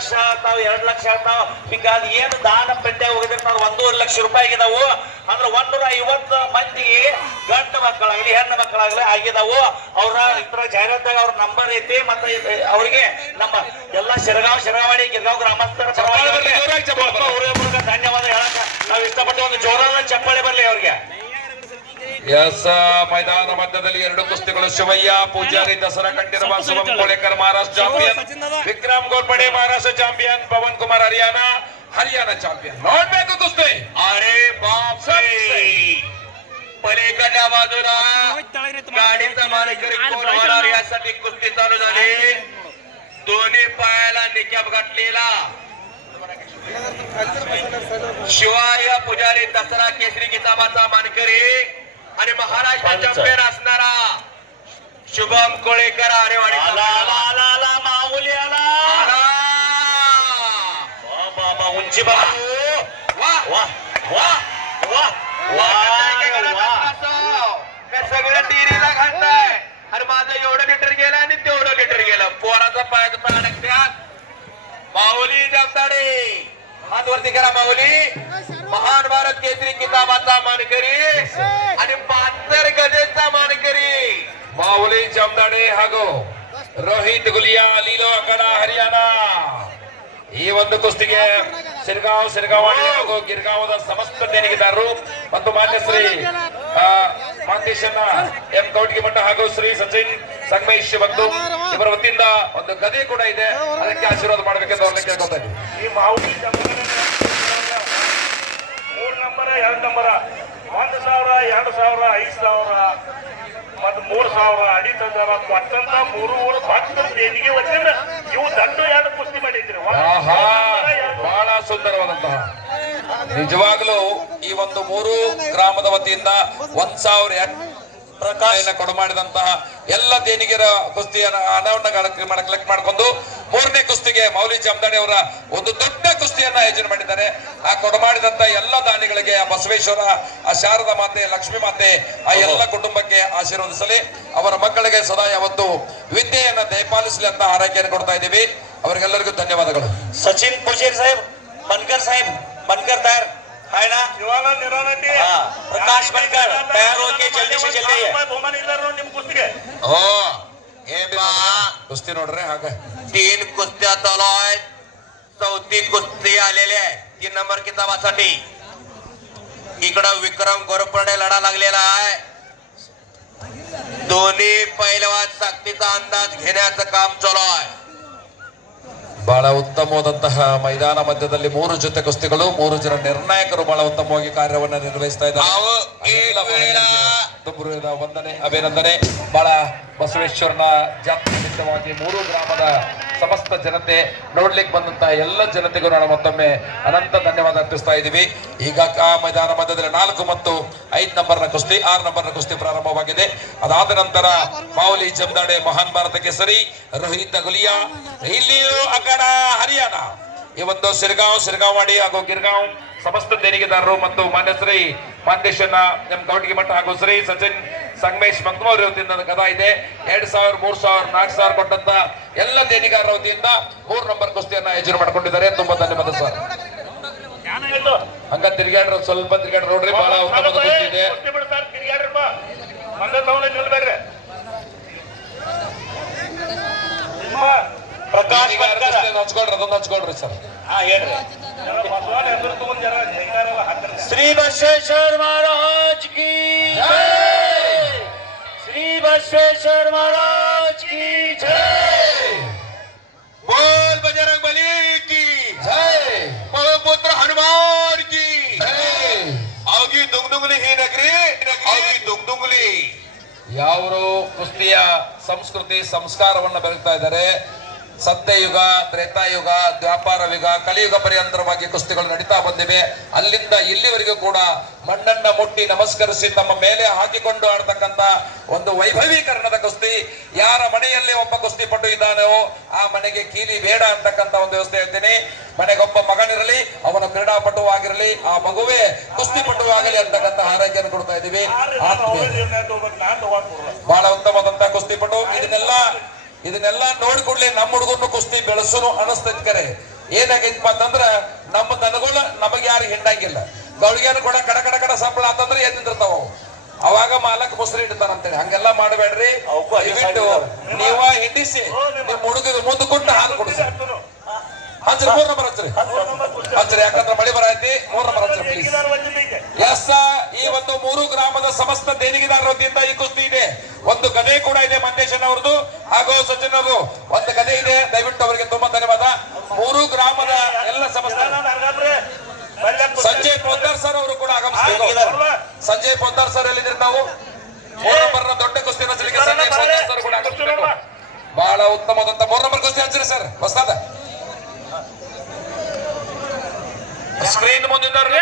ಲಕ್ಷ ಆಗ್ತಾವ 2 ಲಕ್ಷ ಆಗ್ತಾವ ಹಿಂಗಾದ ಏನು ದಾನ ಪೆಟ್ಟ ಹೋಗಿದಿರ್ತಾವ 1.5 ಲಕ್ಷ ರೂಪಾಯಿ ಆಗಿದಾವು. ಅಂದ್ರೆ 150 ಮಂದಿಗೆ ಗಂಡು ಮಕ್ಕಳಾಗ್ಲಿ ಹೆಣ್ಣು ಮಕ್ಕಳಾಗ್ಲಿ ಆಗಿದಾವು. ಅವ್ರ ಇತರ ಜಾಹೀರಾತಾಗ ಅವ್ರ ನಂಬರ್ ಐತಿ. ಮತ್ತೆ ಅವ್ರಿಗೆ ನಮ್ಮ ಎಲ್ಲ ಶಿರಗಾಂವ್ ಗಿರ್ಗಾಂವ್ ಗ್ರಾಮಸ್ಥರ ಧನ್ಯವಾದ ಹೇಳಕ ನಾವು ಇಷ್ಟಪಟ್ಟು ಒಂದು ಜೋರಾದ ಚಪ್ಪಾಳೆ ಬರಲಿ ಅವ್ರಿಗೆ. ಎಸ್ ಮೈದಾನ ಮಧ್ಯದಲ್ಲಿ 2 ಕುಸ್ತಿಗಳು. Shivayya Pujari Dasara Kanteerava Shubham Kolekar Maharashtra champion, Vikram Ghorpade Maharashtra champion, Pavan Kumar Haryana champion. ನೋಡ್ಬೇಕು ಕುಸ್ತಿ. अरे बाप रे, पलीकडल्या बाजूला गाडीचा मालकरी कोण होणार यासाठी कुस्ती चालू झाली. दोन्ही पायाला निकाब घातलेला शिवाय पुजारी दसरा केसरी किताबाचा मानकरी आणि महाराष्ट्र चॅम्पियन असणारा शुभम कोळेकर आरेवाडी. आला माऊली आला बाबा उंची बाबू. वाह वाह वाह वाह सगळं टिरीला घालताय. आणि माझं एवढं लिटर गेलं आणि तेवढं लिटर गेलं. पोराचा पायाचा पाय अडकत्यात. माऊली जमताडे हात वरती करा. माऊली महान भारत केसरी किताबाचा मानकरी आणि 72 गजेचा मानकरी ಮಾವುಲಿ ಜಮದಾಡೆ ಹಾಗೂ ರೋಹಿತ್ ಗುಲಿಯಾ ಲೀಲೋ ಅಖಾಡ ಹರಿಯಾಣ. ಈ ಒಂದು ಕುಸ್ತಿಗೆ ಸಿರಗಾಂವಾಡಿ ಹಾಗೂ ಗಿರ್ಗಾಂವದ ಸಮಸ್ತ ದೇಣಿಗೆದಾರರು ಮತ್ತು ಮಾನ್ಯ ಶ್ರೀ ಮಾಂತೇಶನ್ನ ಎಂ ಕೌಟಿಗೆ ಮಠ ಹಾಗೂ ಶ್ರೀ ಸಚಿನ್ ಸಂಗಮೇಶ್ ಬಂದು ಇವರ ವತಿಯಿಂದ ಒಂದು ಗದೆ ಕೂಡ ಇದೆ. ಅದಕ್ಕೆ ಆಶೀರ್ವಾದ ಮಾಡಬೇಕೆಂದು ಅವ್ರನ್ನ ಕೇಳ್ಕೊತಾ ಇದ್ದೀವಿ. ಈ ಮಾವುಲಿ 3 ನಂಬರ 2 ನಂಬರ 1,000 2,000 5,000 ಮತ್ತು 3,000 2,500 ಕೊಟ್ಟಂತ 3 ಭಕ್ತರ ದೇಣಿಗೆ ವತಿಯಿಂದ ಇವು ದಂಡು 2 ಕುಸ್ತಿ ಮಾಡಿದ್ರಿ. ಬಹಳ ಸುಂದರವಾದಂತಹ ನಿಜವಾಗ್ಲೂ ಈ ಒಂದು 3 ಗ್ರಾಮದ ವತಿಯಿಂದ 1,000 ಪ್ರಕಾಶನ ಕೊಡಮಾಡಿದಂತಹ ಎಲ್ಲ ದೇಣಿಗೆರ ಕುಸ್ತಿಯ ಹಣವನ್ನು ಕಲೆಕ್ಟ್ ಮಾಡಿಕೊಂಡು 3ನೇ ಕುಸ್ತಿಗೆ ಮೌಲಿ ಜಮದಾಡಿ ಅವರ ಒಂದು ದೊಡ್ಡ ಕುಸ್ತಿಯನ್ನ ಆಯೋಜನೆ ಮಾಡಿದ್ದಾರೆ. ಆ ಕೊಡಮಾಡಿದಂತ ಎಲ್ಲ ದಾನಿಗಳಿಗೆ ಆ ಬಸವೇಶ್ವರ, ಆ ಶಾರದಾ ಮಾತೆ, ಲಕ್ಷ್ಮೀ ಮಾತೆ ಆ ಎಲ್ಲ ಕುಟುಂಬಕ್ಕೆ ಆಶೀರ್ವದಿಸಲಿ. ಅವರ ಮಕ್ಕಳಿಗೆ ಸದಾ ಯಾವತ್ತು ವಿದ್ಯೆಯನ್ನ ದಯಪಾಲಿಸಲಿ ಅಂತ ಆರೈಕೆಯನ್ನು ಕೊಡ್ತಾ ಇದ್ದೀವಿ. ಅವರಿಗೆಲ್ಲರಿಗೂ ಧನ್ಯವಾದಗಳು. सचिन पुजेर साहेब, बनकर तयार है ना. प्रकाश बनकर तयार होके जल्दी से जल्दी निम कुस्ती हो हे कुस्ती ನೋಡ್ರಿ. ಹಾಗ 3 कुस्त्या चालू आहेत. 4थी कुस्ती आलेली आहे 3 नंबर किताबासाठी. इकडं विक्रम गोरपडे लढा लागलेला आहे. दोन्ही पैलवान ताकदीचा अंदाज घेण्याचं काम चालू आहे. ಬಹಳ ಉತ್ತಮವಾದಂತಹ ಮೈದಾನ ಮಧ್ಯದಲ್ಲಿ 3 ಜೊತೆ ಕುಸ್ತಿಗಳು, 3 ಜನ ನಿರ್ಣಾಯಕರು ಬಹಳ ಉತ್ತಮವಾಗಿ ಕಾರ್ಯವನ್ನು ನಿರ್ವಹಿಸ್ತಾ ಇದ್ದಾರೆ. ವಂದನೆ ಅಭಿನಂದನೆ. ಬಹಳ ಬಸವೇಶ್ವರನ ಜಾತ್ರೆ ನಿಮಿತ್ತವಾಗಿ 3 ಗ್ರಾಮದ ಸಮಸ್ತ ಜನತೆ ನೋಡ್ಲಿಕ್ಕೆ ಬಂದಂತಹ ಎಲ್ಲ ಜನತೆಗೂ ನಾನು ಮತ್ತೊಮ್ಮೆ ಅನಂತ ಧನ್ಯವಾದ ಅರ್ಪಿಸ್ತಾ ಇದ್ದೀವಿ. ಈಗ ಮೈದಾನ ಮಧ್ಯದಲ್ಲಿ 4 ಮತ್ತು 5 ನಂಬರ್ನ ಕುಸ್ತಿ, 6 ನಂಬರ್ನ ಕುಸ್ತಿ ಪ್ರಾರಂಭವಾಗಿದೆ. ಅದಾದ ನಂತರ ಮಾವುಲಿ ಜಮದಾಡೆ ಮಹಾನ್ ಭಾರತ ಕೇಸರಿ, ರೋಹಿತ್ ಗುಲಿಯಾ ಇಲ್ಲಿಯೂ ಅಖಾಡ ಹರಿಯಾಣ. ಈ ಒಂದು ಸಿರಗಾಂವಾಡಿ ಹಾಗೂ ಗಿರ್ಗಾಂವ್ ಸಮಸ್ತ ದೇಣಿಗೆದಾರರು ಮತ್ತು ಮಾನ್ಯ ಶ್ರೀ ಮಾಂತೇಶನ್ನ ಎಂ ಕೌಟಿಗೆ ಮಠ ಹಾಗೂ ಶ್ರೀ ಸಚಿನ್ ಸಂಗಮೇಶ್ ಮಂಗನೂರ್ ವತಿಯಿಂದ ಗದಾ ಇದೆ. 2,000 3,000 4,000 ಕೊಟ್ಟಂತ ಎಲ್ಲ ದೇಣಿಗಾರರ ವತಿಯಿಂದ 3 ನಂಬರ್ ಕುಸ್ತಿಯನ್ನ ಆಯೋಜನೆ ಮಾಡಿಕೊಂಡಿದ್ದಾರೆ. ತುಂಬಾ ಧನ್ಯವಾದ ಸರ್. ಹಂಗ ತಿರುಗಾಡ್ರ ಸ್ವಲ್ಪ ತಿರುಗಾಡ್ರ ನೋಡ್ರಿ. ಬಹಳ ಉತ್ತಮವಾದ ಕುಸ್ತಿ ಇದೆ. ಪ್ರಕಾಶ್ ಹಚ್ಕೊಳ್ರಿ, ಅದೊಂದು ಹಚ್ಕೊಳ್ರಿ ಸರ್. ಹೇಳ್ರಿ. श्री बसवेश्वर महाराज की जय. श्री बसवेश्वर महाराज की जय. बोल बजरंग बली की जय. पुत्र हनुमान की जय. आवगी दुंगदुंगली ही नगरी, आवगी दुंगदुंगली. ಯಾವರು ಕುಸ್ತಿಯ ಸಂಸ್ಕೃತಿ ಸಂಸ್ಕಾರವನ್ನ ಬೆಳಗ್ತಾ ಇದ್ದಾರೆ. ಸತ್ಯಯುಗ, ತ್ರೇತಾಯುಗ, ದ್ವಾಪಾರ ಯುಗ, ಕಲಿಯುಗ ಪರ್ಯಂತರವಾಗಿ ಕುಸ್ತಿಗಳು ನಡೀತಾ ಬಂದಿವೆ. ಅಲ್ಲಿಂದ ಇಲ್ಲಿವರೆಗೂ ಕೂಡ ಮಣ್ಣನ್ನ ಮುಟ್ಟಿ ನಮಸ್ಕರಿಸಿ ತಮ್ಮ ಮೇಲೆ ಹಾಕಿಕೊಂಡು ಆಡ್ತಕ್ಕಂತ ಒಂದು ವೈಭವೀಕರಣದ ಕುಸ್ತಿ. ಯಾರ ಮನೆಯಲ್ಲಿ ಒಬ್ಬ ಕುಸ್ತಿಪಟು ಇದ್ದಾನೋ ಆ ಮನೆಗೆ ಕೀಲಿ ಬೇಡ ಅಂತಕ್ಕಂತ ಒಂದು ವ್ಯವಸ್ಥೆ ಹೇಳ್ತೀನಿ. ಮನೆಗೊಬ್ಬ ಮಗನಿರಲಿ, ಅವನು ಕ್ರೀಡಾಪಟು ಆಗಿರಲಿ, ಆ ಮಗುವೇ ಕುಸ್ತಿಪಟು ಆಗಲಿ ಅಂತಕ್ಕಂಥ ಆರೈಕೆಯನ್ನು ಕೊಡ್ತಾ ಇದ್ದೀವಿ. ಬಹಳ ಉತ್ತಮವಾದಂತಹ ಕುಸ್ತಿಪಟು. ಇದನ್ನೆಲ್ಲ ನೋಡಿಕೊಡ್ಲಿ ನಮ್ಮ ಹುಡುಗರನ್ನು ಕುಸ್ತಿ ಬೆಳೆಸೋನು ಅನಿಸ್ತೈತ್ ಕರೆ. ಏನಾಗೈತಪ್ಪ ಅಂತಂದ್ರ ನಮ್ಮ ದನಗಳು ನಮಗೆ ಯಾರು ಹಿಂಡಂಗಿಲ್ಲ. ಗೌಳಿಗೆನು ಕೂಡ ಕಡ ಕಡ ಕಡ ಸಂಬಳ ಅಂತಂದ್ರೆ ಏನ್ ನಿಂದಿರ್ತಾವ ಅವು. ಅವಾಗ ಮಾಲಕ್ ಮುಸ್ರಿ ಇಡ್ತಾರಂತೇಳಿ ಹಂಗೆಲ್ಲ ಮಾಡಬೇಡ್ರಿ. ದಯವಿಟ್ಟು ನೀವ ಹಿಂಡಿಸಿ ನಿಮ್ ಹುಡುಗ ಮುಂದೆ ಕೊಟ್ಟು ಹಾಲು ಕೊಡಿಸಿ. ಹಚ್ರಿ 3 ನಂಬರ್ ಹಚ್ರಿ ಯಾಕಂದ್ರೆ ಮಳಿ ಬರೈತಿ. 3 ನಂಬರ್ ಹಚ್ರಿ ಪ್ಲೀಸ್. ಎಸ್, ಈ ಒಂದು 3 ಗ್ರಾಮದ ಸಮಸ್ತ ದೇಣಿಗೆದಾರರ ವತಿಯಿಂದ ಈ ಕುಸ್ತಿ ಇದೆ. ಒಂದು ಗದೆ ಕೂಡ ಇದೆ ಮಂತೇಶನ್ ಅವ್ರದ್ದು ಹಾಗೂ ಸಚಿನ್ ಅವರು ಒಂದು ಗದೆ ಇದೆ. ದಯವಿಟ್ಟು ಅವರಿಗೆ ತುಂಬಾ ಧನ್ಯವಾದ. 3 ಗ್ರಾಮದ ಎಲ್ಲ ಸಮಸ್ತ ಸಂಜಯ್ ಪೋದ್ದಾರ್ ಸರ್ ಅವರು ಕೂಡ ಆಗಮಿಸಬೇಕು. ಸಂಜಯ್ ಪೋದ್ದಾರ್ ಸರ್ ಎಲ್ಲಿದ್ರೆ ನಾವು 3 ನಂಬರ್ನ ದೊಡ್ಡ ಕುಸ್ತಿ ಹಚ್ಚಲಿಕ್ಕೆ ಸಂಜಯ್ ಪೋದ್ದಾರ್ ಸರ್ ಕೂಡ ಆಗಮಿಸಬೇಕು. ಬಹಳ ಉತ್ತಮವಾದಂತ 3 ನಂಬರ್ ಕುಸ್ತಿ ಹಚ್ಚಿರಿ ಸರ್. ಹೊಸದ ಸ್ಕ್ರೀನ್ ಮುಂದಿದ್ದಾರೆ